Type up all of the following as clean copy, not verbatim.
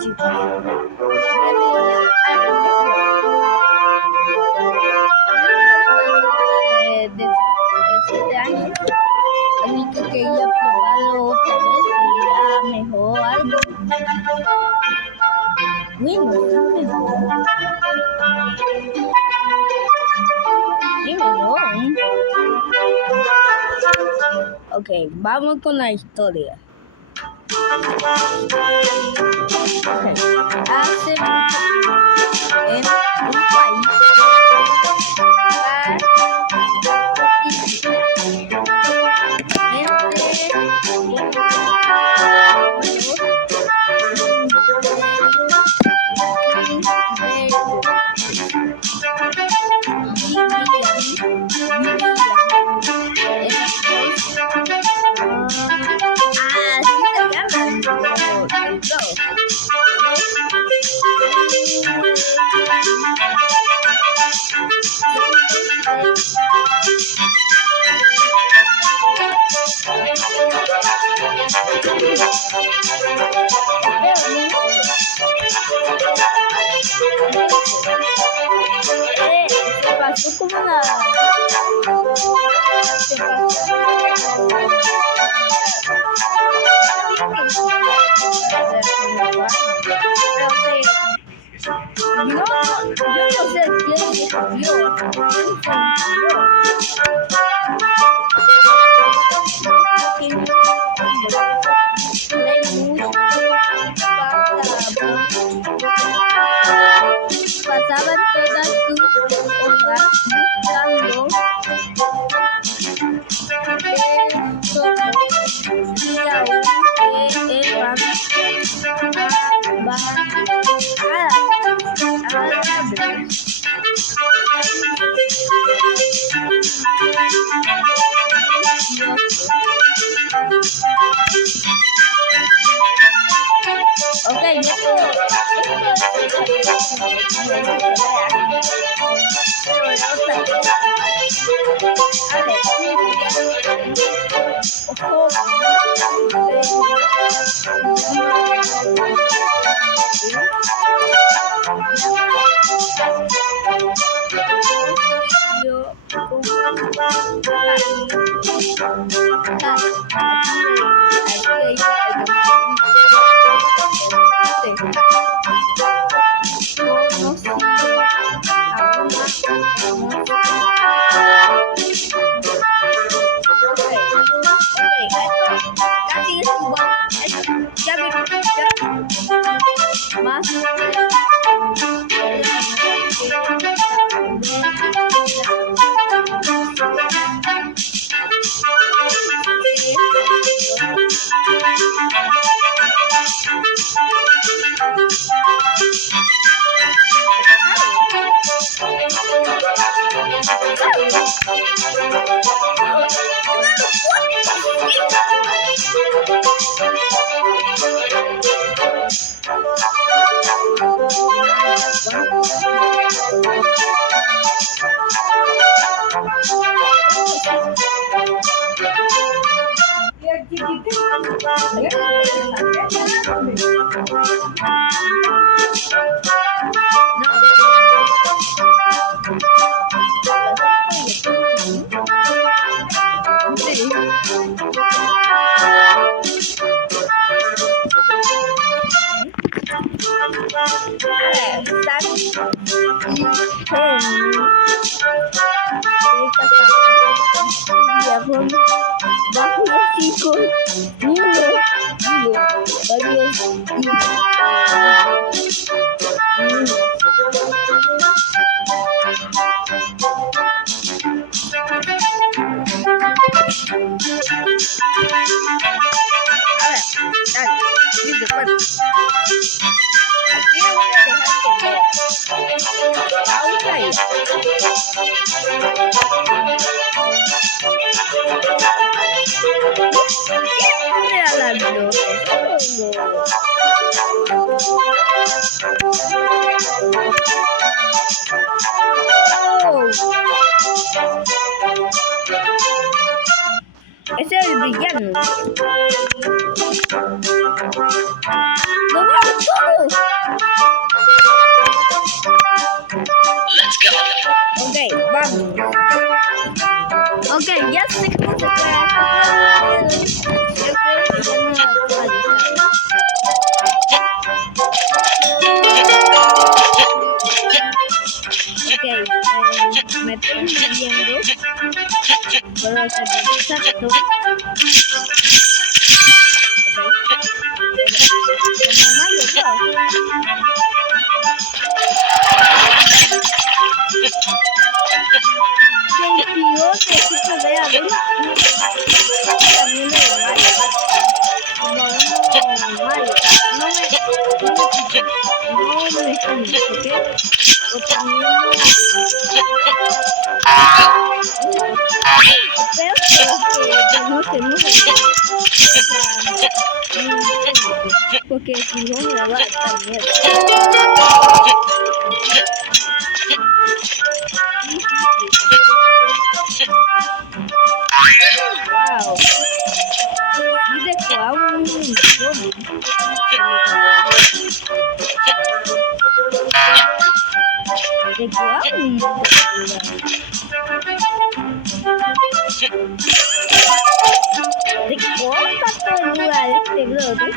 chicos. De 7 años. Así que quería probarlo otra vez y ya mejoró algo. Bueno, sí mejoró. Sí mejoró. Ok, vamos con la historia. Okay. Hace mucho tiempo, en un país, se pasó como una... Se yo no sé quién se subió. Pasaban todas sus hojas buscando tesoros y aunque eran árabes. Ok, más varios hijos, aquí voy a dejar que vea. Pausa ahí. Ese es el villano. ¡Lo vale todo! Ok, vamos. Ok, ya sé cómo se puede hacer. Yo creo que ya no lo actualizaron. Ok, me estoy moviendo. Puedo hacer exacto. Ok. Como Mario Bros. 22 de Super Bea, también de Mario. Como uno Mario. No me extrañes, ¿ok? O también espero que no se mueva. Porque si no me va a dar miedo. Wow. Y de cuau un zombie. De cuau un de cuánta tortuga este brother.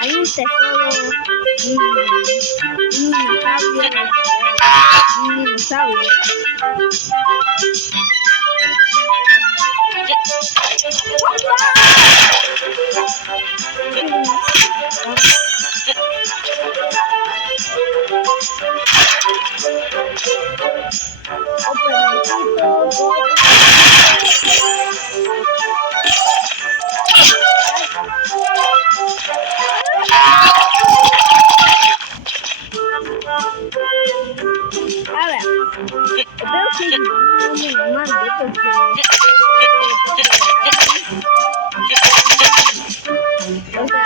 Hay un tesoro, un dinosaurio. Ahora, veo que no me mande porque o sea,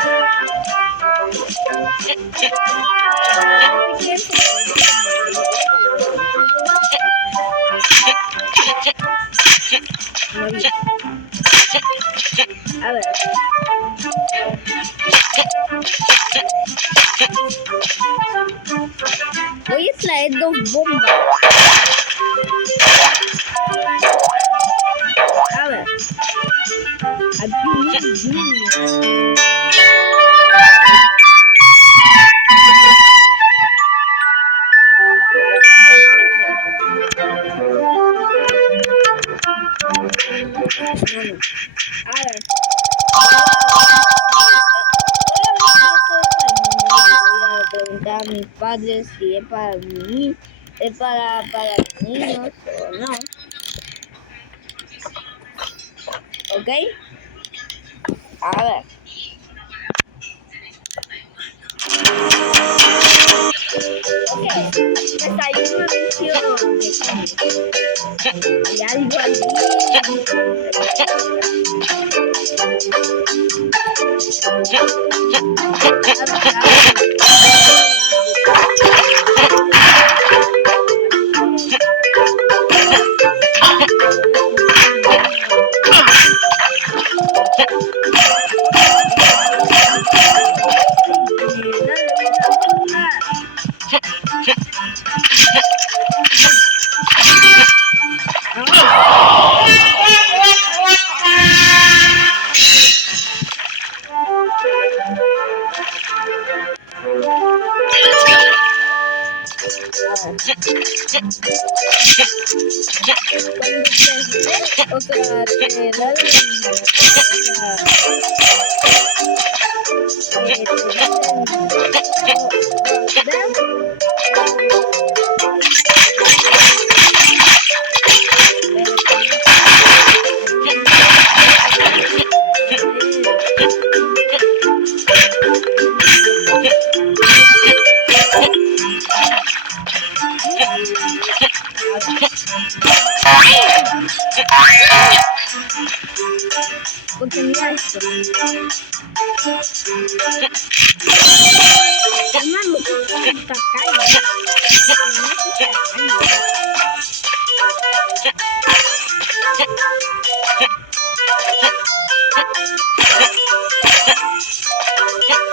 a ver. Voy a traer 2 bombas. A ver. Aquí a ver. Voy a preguntar a mis padres si es para mí, es para niños o no. ¿Ok? A ver. Ok, desayuno anuncio de comida. Y algo allí. O sea, te da porque mira esto. Hermano, está caído.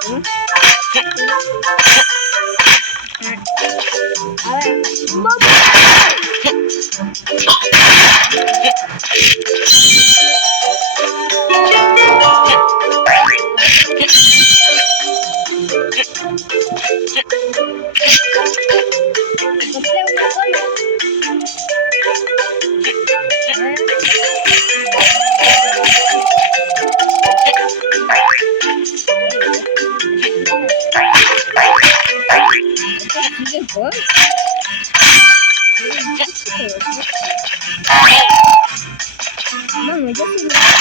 A ver, vamos. Encontré una cola. A ver. Sigue con. Mano, ya se me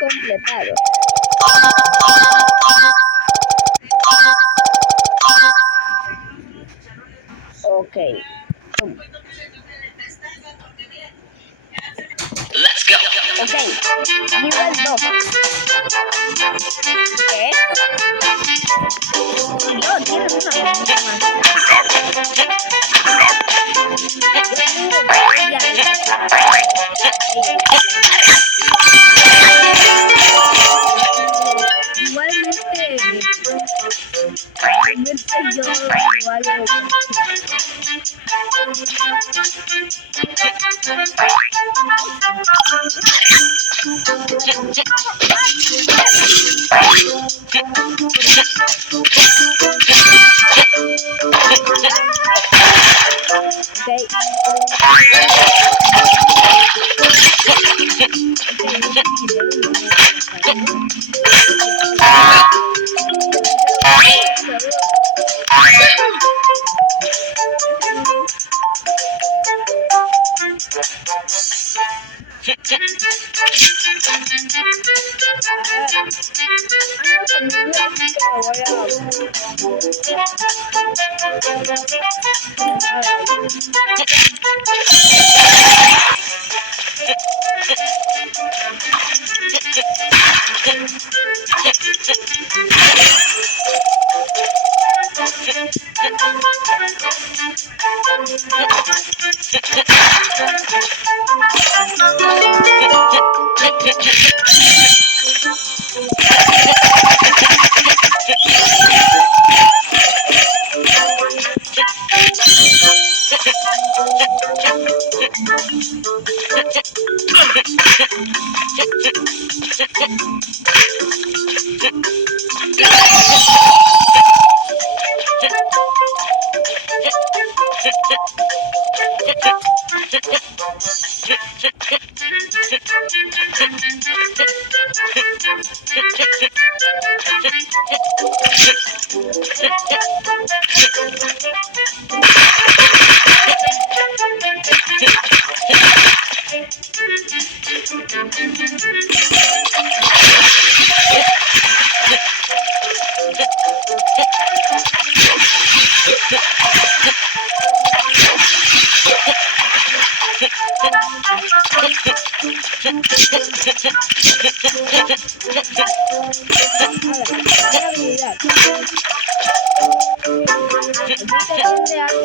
completado. Ok. Let's go. Ok. Nivel 2. ¿Qué? No, tienes una cosita más. Igualmente yo igual Habilidad. Aquí te tendré algo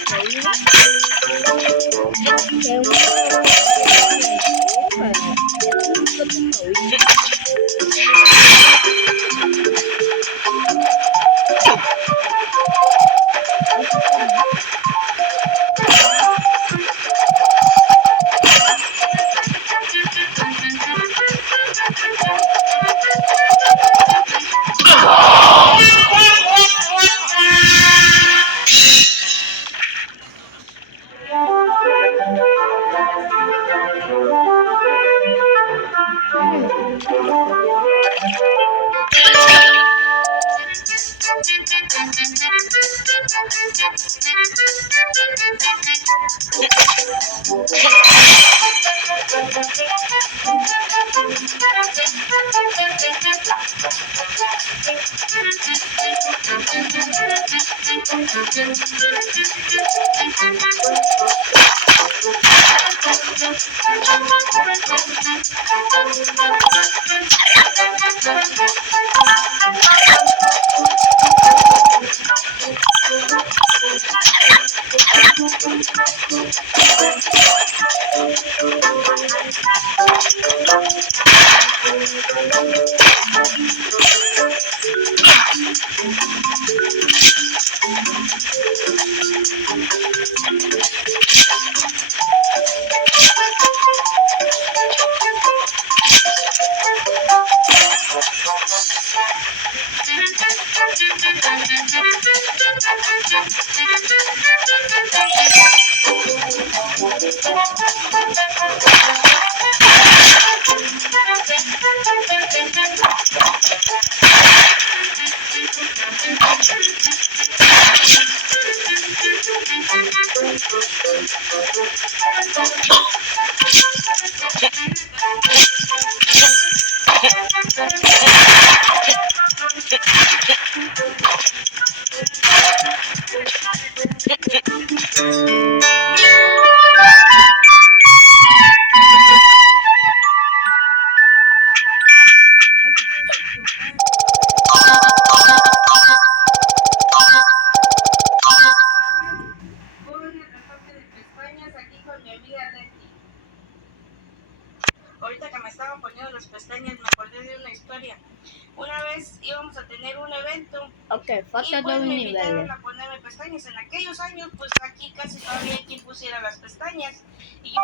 increíble que uno para tu móvil. Ahorita que me estaban poniendo las pestañas me acordé de una historia. Una vez íbamos a tener un evento Ok, y falta pues dos me invitaron niveles. a ponerme pestañas. En aquellos años pues aquí casi no había quien pusiera las pestañas. Y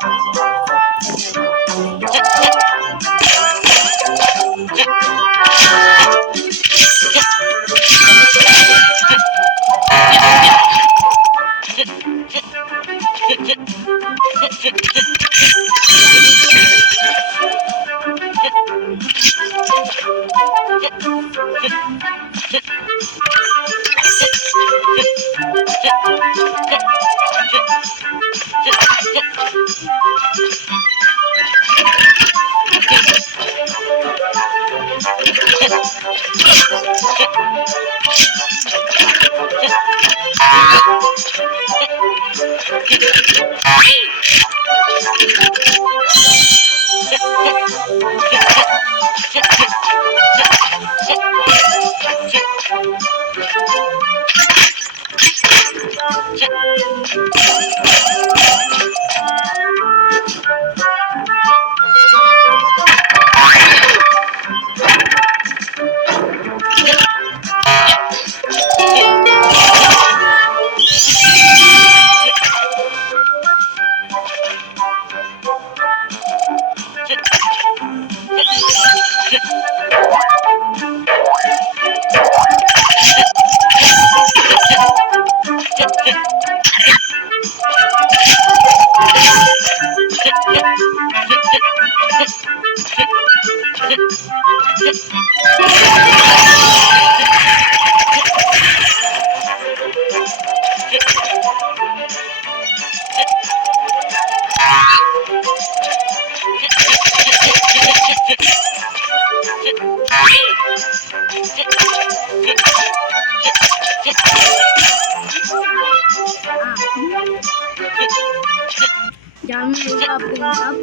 Jangan menggap-gap.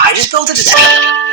I just built a detective.